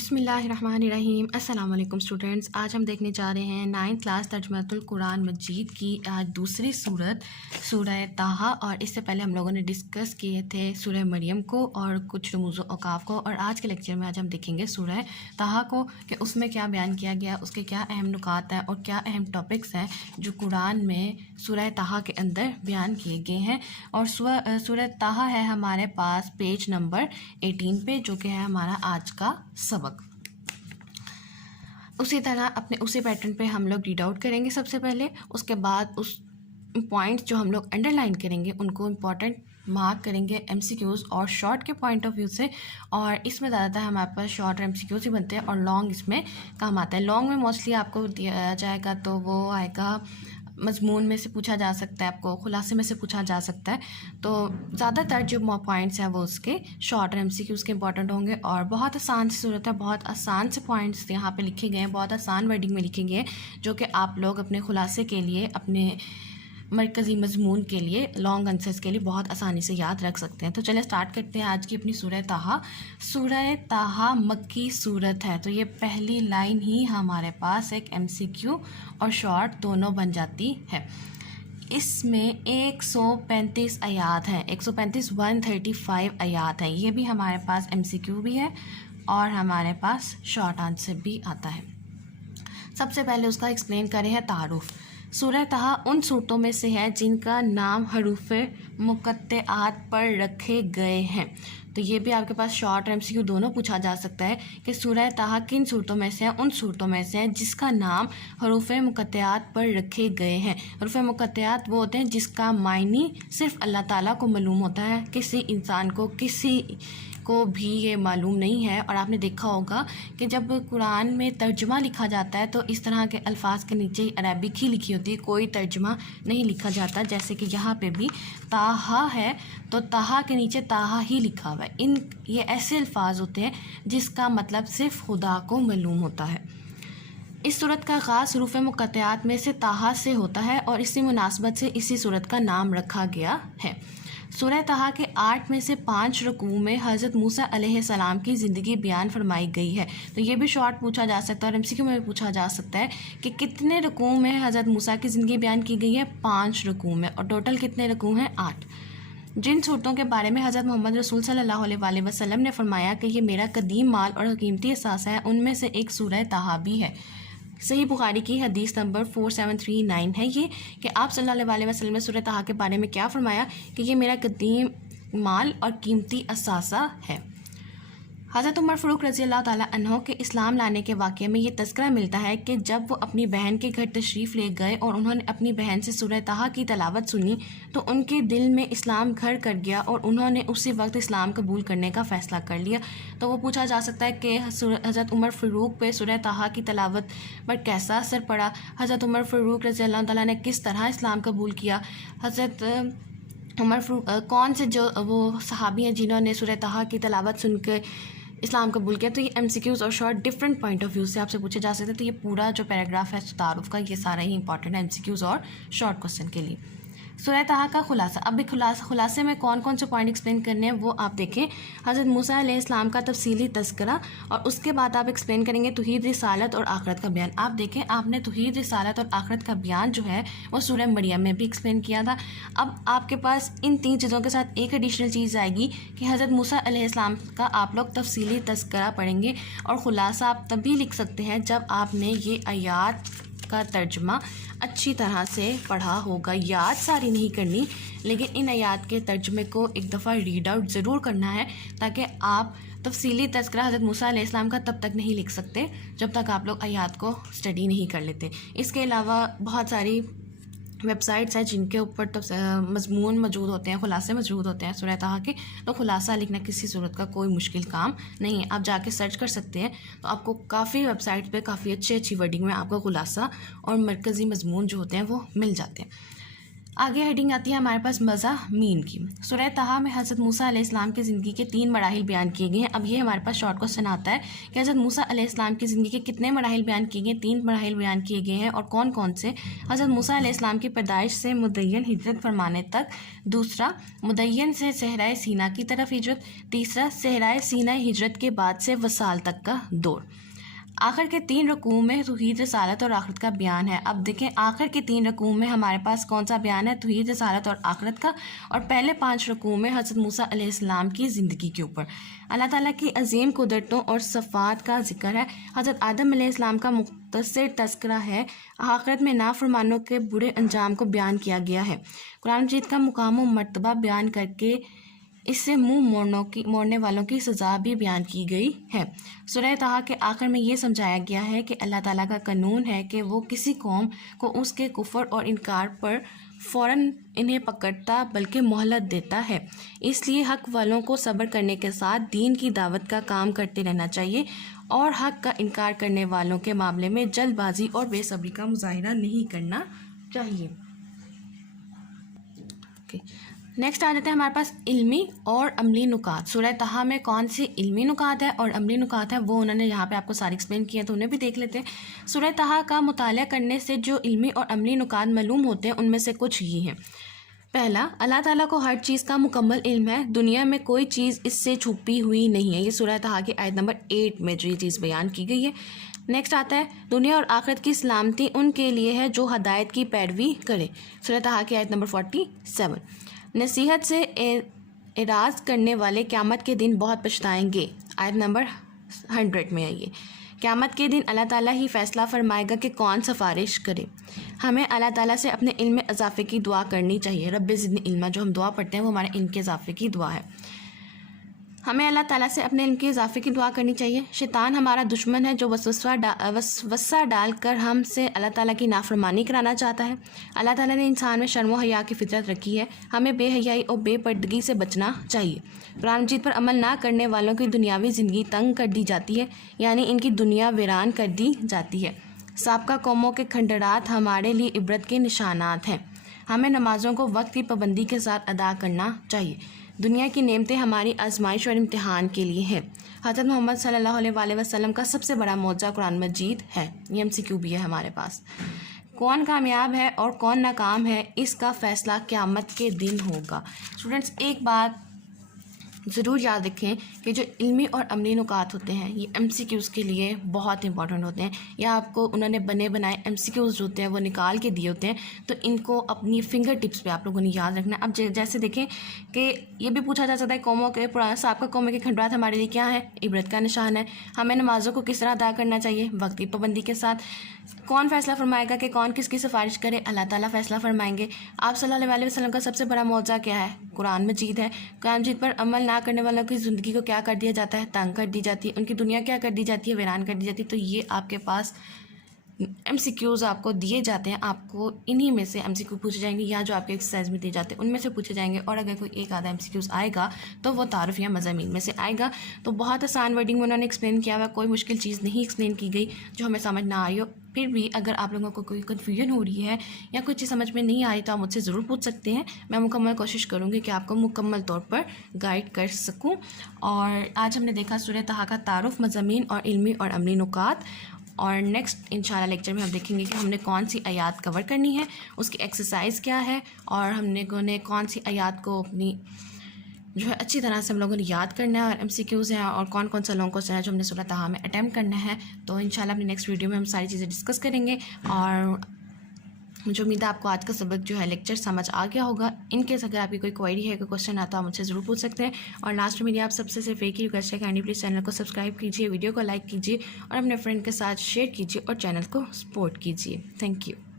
بسم اللہ الرحمن الرحیم۔ السلام علیکم اسٹوڈنٹس، آج ہم دیکھنے جا رہے ہیں 9th کلاس ترجمۃ القرآن مجید کی آج دوسری صورت سورہ طٰہٰ، اور اس سے پہلے ہم لوگوں نے ڈسکس کیے تھے سورہ مریم کو اور کچھ رموز و اوقاف کو، اور آج کے لیکچر میں آج ہم دیکھیں گے سورہ طٰہٰ کو کہ اس میں کیا بیان کیا گیا، اس کے کیا اہم نکات ہیں اور کیا اہم ٹاپکس ہیں جو قرآن میں سورہ طٰہٰ کے اندر بیان کیے گئے ہیں۔ اور سورہ طٰہٰ ہے ہمارے پاس پیج نمبر 18 پہ، جو کہ ہے ہمارا آج کا سبق۔ اسی طرح اسی پیٹرن پہ ہم لوگ ریڈ آؤٹ کریں گے سب سے پہلے، اس کے بعد اس پوائنٹس جو ہم لوگ انڈر لائن کریں گے ان کو امپورٹنٹ مارک کریں گے ایم سی کیوز اور شارٹ کے پوائنٹ آف ویو سے، اور اس میں زیادہ تر ہمارے پاس شارٹ اور ایم سی کیوز ہی بنتے ہیں اور لانگ اس میں کام آتا ہے۔ لانگ میں موسٹلی آپ کو دیا جائے گا تو وہ آئے گا مضمون میں سے پوچھا جا سکتا ہے، آپ کو خلاصے میں سے پوچھا جا سکتا ہے، تو زیادہ تر جو پوائنٹس ہیں وہ اس کے شارٹ اور ایم سی کیوز کے امپورٹنٹ ہوں گے، اور بہت آسان سی صورت ہے، بہت آسان سے پوائنٹس یہاں پہ لکھے گئے ہیں، بہت آسان ورڈنگ میں لکھے گئے ہیں، جو کہ آپ لوگ اپنے خلاصے کے لیے، اپنے مرکزی مضمون کے لیے، لانگ آنسرز کے لیے بہت آسانی سے یاد رکھ سکتے ہیں۔ تو چلیں سٹارٹ کرتے ہیں آج کی اپنی سورہ طٰہٰ۔ سورہ طٰہٰ مکی صورت ہے، تو یہ پہلی لائن ہی ہمارے پاس ایک ایم سی کیو اور شارٹ دونوں بن جاتی ہے۔ اس میں 135 آیات ہیں، 135 آیات ہیں، یہ بھی ہمارے پاس ایم سی کیو بھی ہے اور ہمارے پاس شارٹ آنسر بھی آتا ہے۔ سب سے پہلے اس کا ایکسپلین کریں ہے تعارف۔ سورہ طٰہٰ ان صورتوں میں سے ہے جن کا نام حروف مقطعات پر رکھے گئے ہیں، تو یہ بھی آپ کے پاس شارٹ اور ایم سی کیو دونوں پوچھا جا سکتا ہے کہ سورہ طٰہٰ کن صورتوں میں سے ہے، ان صورتوں میں سے ہے جس کا نام حروف مقطعات پر رکھے گئے ہیں۔ حروف مقطعات وہ ہوتے ہیں جس کا معنی صرف اللہ تعالیٰ کو معلوم ہوتا ہے، کسی انسان کو، کسی کو بھی یہ معلوم نہیں ہے۔ اور آپ نے دیکھا ہوگا کہ جب قرآن میں ترجمہ لکھا جاتا ہے تو اس طرح کے الفاظ کے نیچے عربک ہی لکھی ہوتی ہے، کوئی ترجمہ نہیں لکھا جاتا، جیسے کہ یہاں پہ بھی طٰہٰ ہے تو طٰہٰ کے نیچے طٰہٰ ہی لکھا ہوا ہے۔ یہ ایسے الفاظ ہوتے ہیں جس کا مطلب صرف خدا کو معلوم ہوتا ہے۔ اس صورت کا آغاز حروف مقطعات میں سے طٰہٰ سے ہوتا ہے اور اسی مناسبت سے اسی صورت کا نام رکھا گیا ہے۔ سورہ طٰہٰ کے 8 میں سے 5 رکوع میں حضرت موسیٰ علیہ السلام کی زندگی بیان فرمائی گئی ہے، تو یہ بھی شارٹ پوچھا جا سکتا ہے اور ایم سی کیو میں بھی پوچھا جا سکتا ہے کہ کتنے رکوع میں حضرت موسیٰ کی زندگی بیان کی گئی ہے، 5 رکوع میں، اور ٹوٹل کتنے رکوع ہیں، 8۔ جن صورتوں کے بارے میں حضرت محمد رسول صلی اللہ علیہ وآلہ وسلم نے فرمایا کہ یہ میرا قدیم مال اور قیمتی اثاثہ ہے، ان میں سے ایک سورہ طٰہٰ بھی ہے۔ صحیح بخاری کی حدیث نمبر 4739 ہے یہ کہ آپ صلی اللہ علیہ وسلم نے سورہ طٰہٰ کے بارے میں کیا فرمایا کہ یہ میرا قدیم مال اور قیمتی اثاثہ ہے۔ حضرت عمر فاروق رضی اللہ تعالیٰ عنہ کے اسلام لانے کے واقعے میں یہ تذکرہ ملتا ہے کہ جب وہ اپنی بہن کے گھر تشریف لے گئے اور انہوں نے اپنی بہن سے سورہ طٰہٰ کی تلاوت سنی تو ان کے دل میں اسلام گھر کر گیا اور انہوں نے اسی وقت اسلام قبول کرنے کا فیصلہ کر لیا۔ تو وہ پوچھا جا سکتا ہے کہ حضرت عمر فاروق پہ سورہ طٰہٰ کی تلاوت پر کیسا اثر پڑا، حضرت عمر فاروق رضی اللہ تعالیٰ نے کس طرح اسلام قبول کیا، حضرت عمر فاروق کون سے جو وہ صحابی ہیں جنہوں نے سورہ طٰہٰ کی تلاوت سن کے اسلام قبول کیا۔ تو یہ ایم سی کیوز اور short different point of view سے آپ سے پوچھے جا سکتے ہیں، تو یہ پورا جو پیراگراف ہے تعارف کا یہ سارا ہی امپورٹنٹ ہے ایم سی کیوز اور شارٹ کوسچن کے لیے۔ سورہ طٰہٰ کا خلاصہ، اب بھی خلاصے میں کون کون سے پوائنٹ ایکسپلین کرنے ہیں وہ آپ دیکھیں۔ حضرت موسیٰ علیہ السلام کا تفصیلی تذکرہ، اور اس کے بعد آپ ایکسپلین کریں گے توحید، رسالت اور آخرت کا بیان۔ آپ دیکھیں آپ نے توحید، رسالت اور آخرت کا بیان جو ہے وہ سورہ مریم میں بھی ایکسپلین کیا تھا۔ اب آپ کے پاس ان 3 چیزوں کے ساتھ ایک ایڈیشنل چیز آئے گی کہ حضرت موسیٰ علیہ السلام کا آپ لوگ تفصیلی تذکرہ پڑھیں گے، اور خلاصہ آپ تبھی لکھ سکتے ہیں جب آپ نے یہ آیات کا ترجمہ اچھی طرح سے پڑھا ہوگا۔ یاد ساری نہیں کرنی، لیکن ان آیات کے ترجمے کو ایک دفعہ ریڈ آؤٹ ضرور کرنا ہے، تاکہ آپ تفصیلی تذکرہ حضرت موسیٰ علیہ السلام کا تب تک نہیں لکھ سکتے جب تک آپ لوگ آیات کو اسٹڈی نہیں کر لیتے۔ اس کے علاوہ بہت ساری ویب سائٹس ہیں جن کے اوپر مضمون موجود ہوتے ہیں، خلاصے موجود ہوتے ہیں سورہ طٰہٰ کے، تو خلاصہ لکھنا کسی صورت کا کوئی مشکل کام نہیں ہے، آپ جا کے سرچ کر سکتے ہیں، تو آپ کو کافی ویب سائٹ پہ کافی اچھی ورڈنگ میں آپ کا خلاصہ اور مرکزی مضمون جو ہوتے ہیں وہ مل جاتے ہیں۔ आगे हेडिंग आती है हमारे पास मज़ामीन की। सूरह तहा में हज़रत मूसा अलैहिस्सलाम की ज़िंदगी के 3 मराहिल बयान किए गए हैं। अब ये हमारे पास शॉर्ट क्वेश्चन आता है कि हज़रत मूसा अलैहिस्सलाम की ज़िंदगी के कितने मराहिल बयान किए गए? 3 मराहिल बयान किए गए हैं और कौन कौन से? हज़रत मूसा अलैहिस्सलाम की पैदाइश से मुदय्यन हिजरत फरमाने तक, दूसरा मुदय्यन से सहराए सीना की तरफ हिजरत, तीसरा सहराए सीना हिजरत के बाद से वसाल तक का दौर। आखिर के 3 रकूओं में तौहीद, रसालत और आखिरत का बयान है। अब देखें आखिर के 3 रकूओं में हमारे पास कौन सा बयान है? तौहीद, रसालत और आखिरत का। और पहले 5 रकूओं में हज़रत मूसा अलैहिस्सलाम की ज़िंदगी के ऊपर अल्लाह ताला की अजीम कुदरतों और सफ़ात का जिक्र है। हज़रत आदम अलैहिस्सलाम का मुख्तसर तज़किरा है। आखिरत में नाफरमानों के बुरे अंजाम को बयान किया गया है। कुरान मजीद का मुकाम व मर्तबा बयान करके इससे मुंह मोड़ने वालों की सज़ा भी बयान की गई है। सूरह तहा के आखिर में ये समझाया गया है कि अल्लाह ताला का कानून है कि वो किसी कौम को उसके कुफ्र और इनकार पर फ़ौरन इन्हें पकड़ता बल्कि मोहलत देता है। इसलिए हक़ वालों को सब्र करने के साथ दीन की दावत का काम करते रहना चाहिए और हक़ का इनकार करने वालों के मामले में जल्दबाजी और बेसब्री का मुजाहिरा नहीं करना चाहिए। नेक्स्ट आ जाते हैं हमारे पास इल्मी और अमली नुकात। सूरह तहा में कौन सी इल्मी नुकात है और अमली नुकात है वो उन्होंने यहाँ पे आपको सारी एक्सप्लेन किया, तो उन्हें भी देख लेते हैं। सूरह तहा का मुताला करने से जो इल्मी और अमली नुकात मालूम होते हैं उनमें से कुछ ये हैं। पहला, अल्लाह ताला को हर चीज़ का मुकम्मल इल्म है, दुनिया में कोई चीज़ इससे छुपी हुई नहीं है। ये सूरह तहा की आयत नंबर 8 में जो ये चीज़ बयान की गई है। नेक्स्ट आता है, दुनिया और आखिरत की सलामती उनके लिए है जो हदायत की पैरवी करे। सूरह तहा की आयत नंबर 47। नसीहत से एराज़ करने वाले क़यामत के दिन बहुत पछताएंगे। आयत नंबर 100 में आइए। क़यामत के दिन अल्लाह ताला ही फ़ैसला फरमाएगा कि कौन सिफारिश करे। हमें अल्लाह ताला से अपने इल्म में इजाफ़े की दुआ करनी चाहिए। रब्बि ज़िदनी इल्मा जो हम दुआ पढ़ते हैं वो हमारे इल्म के इजाफ़े की दुआ है। हमें अल्लाह ताला से अपने इल्म के इजाफ़े की दुआ करनी चाहिए। शैतान हमारा दुश्मन है जो वसवसा डालकर हमसे अल्लाह ताला की नाफरमानी कराना चाहता है। अल्लाह ताला ने इंसान में शर्म व हया की फितरत रखी है। हमें बेहयाई और बेपर्दगी से बचना चाहिए। कुरान मजीद पर अमल ना करने वालों की दुनियावी ज़िंदगी तंग कर दी जाती है, यानी इनकी दुनिया वीरान कर दी जाती है। साबका कौमों के खंडरात हमारे लिए इबरत के निशानात हैं। हमें नमाज़ों को वक्त की पाबंदी के साथ अदा करना चाहिए। दुनिया की नेमतें हमारी आजमाइश और इम्तिहान के लिए हैं। हज़रत मोहम्मद सल्लल्लाहु अलैहि वसल्लम का सबसे बड़ा मौजज़ा कुरान मजीद है। ये MCQ भी है हमारे पास। कौन कामयाब है और कौन नाकाम है इसका फ़ैसला क़यामत के दिन होगा। स्टूडेंट्स एक बात ज़रूर याद रखें कि जो इल्मी और अमली नुकात होते हैं ये MCQs के लिए बहुत इंपॉर्टेंट होते हैं। या आपको उन्होंने बने बनाए MCQs जो होते हैं वो निकाल के दिए होते हैं, तो इनको अपनी फिंगर टिप्स पे आप लोगों ने याद रखना है। अब जैसे देखें कि ये भी पूछा जा सकता है कौमों के साबका कौमों के खंडरात हमारे लिए क्या है? इबरत का निशान है। हमें नमाज़ों को किस तरह अदा करना चाहिए? वक्त की पाबंदी के साथ। कौन फ़ैसला फरमाएगा कि कौन किसकी सिफारिश करे? अल्लाह ताला फ़ैसला फरमाएंगे। आप सल्लल्लाहु अलैहि वसल्लम का सबसे बड़ा मौजज़ा क्या है? कुरान मजीद है। कुरान मजीद पर अमल ना करने वालों की ज़िंदगी को क्या कर दिया जाता है? तंग कर दी जाती है। उनकी दुनिया क्या कर दी जाती है? वीरान कर दी जाती है। तो ये आपके पास MCQs आपको दिए जाते हैं। आपको इन्हीं में से MCQ पूछे जाएंगे या जो आपके एक्सरसाइज में दिए जाते हैं उनमें से पूछे जाएंगे। और अगर कोई एक आधा MCQs आएगा तो वो तारुफ या मज़ामीन में से आएगा। तो बहुत आसान वर्डिंग में उन्होंने एक्सप्लेन किया हुआ, कोई मुश्किल चीज़ नहीं एक्सप्लेन की गई जो हमें समझ ना आई हो। फिर भी अगर आप लोगों को कोई कन्फ्यूजन हो रही है या कोई चीज़ समझ में नहीं आ रही तो आप मुझसे ज़रूर पूछ सकते हैं। मैं मुकम्मल कोशिश करूँगी कि आपको मुकम्मल तौर पर गाइड कर सकूँ। और आज हमने देखा सूरह तहा का तारुफ, मज़ामीन और इल्मी और अमली नुकात। और नेक्स्ट इंशाल्लाह लेक्चर में हम देखेंगे कि हमने कौन सी आयात कवर करनी है, उसकी एक्सरसाइज क्या है और हमने कौन सी आयात को अपनी जो है अच्छी तरह से हम लोगों ने याद करना है और MCQs हैं और कौन कौन सा लोगों को है जो हमने सूरह तहा में अटैम्प्ट करना है। तो इंशाल्लाह अपनी नेक्स्ट वीडियो में हम सारी चीज़ें डिस्कस करेंगे। और मुझे उम्मीद है आपको आज का सबक जो है लेक्चर समझ आ गया होगा। इनकेस अगर आपकी कोई क्वेरी है, कोई क्वेश्चन आता है, मुझसे ज़रूर पूछ सकते हैं। और लास्ट में मेरी आप सबसे सिर्फ एक ही रिक्वेस्ट है, काइंडली प्लीज़ चैनल को सब्सक्राइब कीजिए, वीडियो को लाइक कीजिए और अपने फ्रेंड के साथ शेयर कीजिए और चैनल को सपोर्ट कीजिए। Thank you.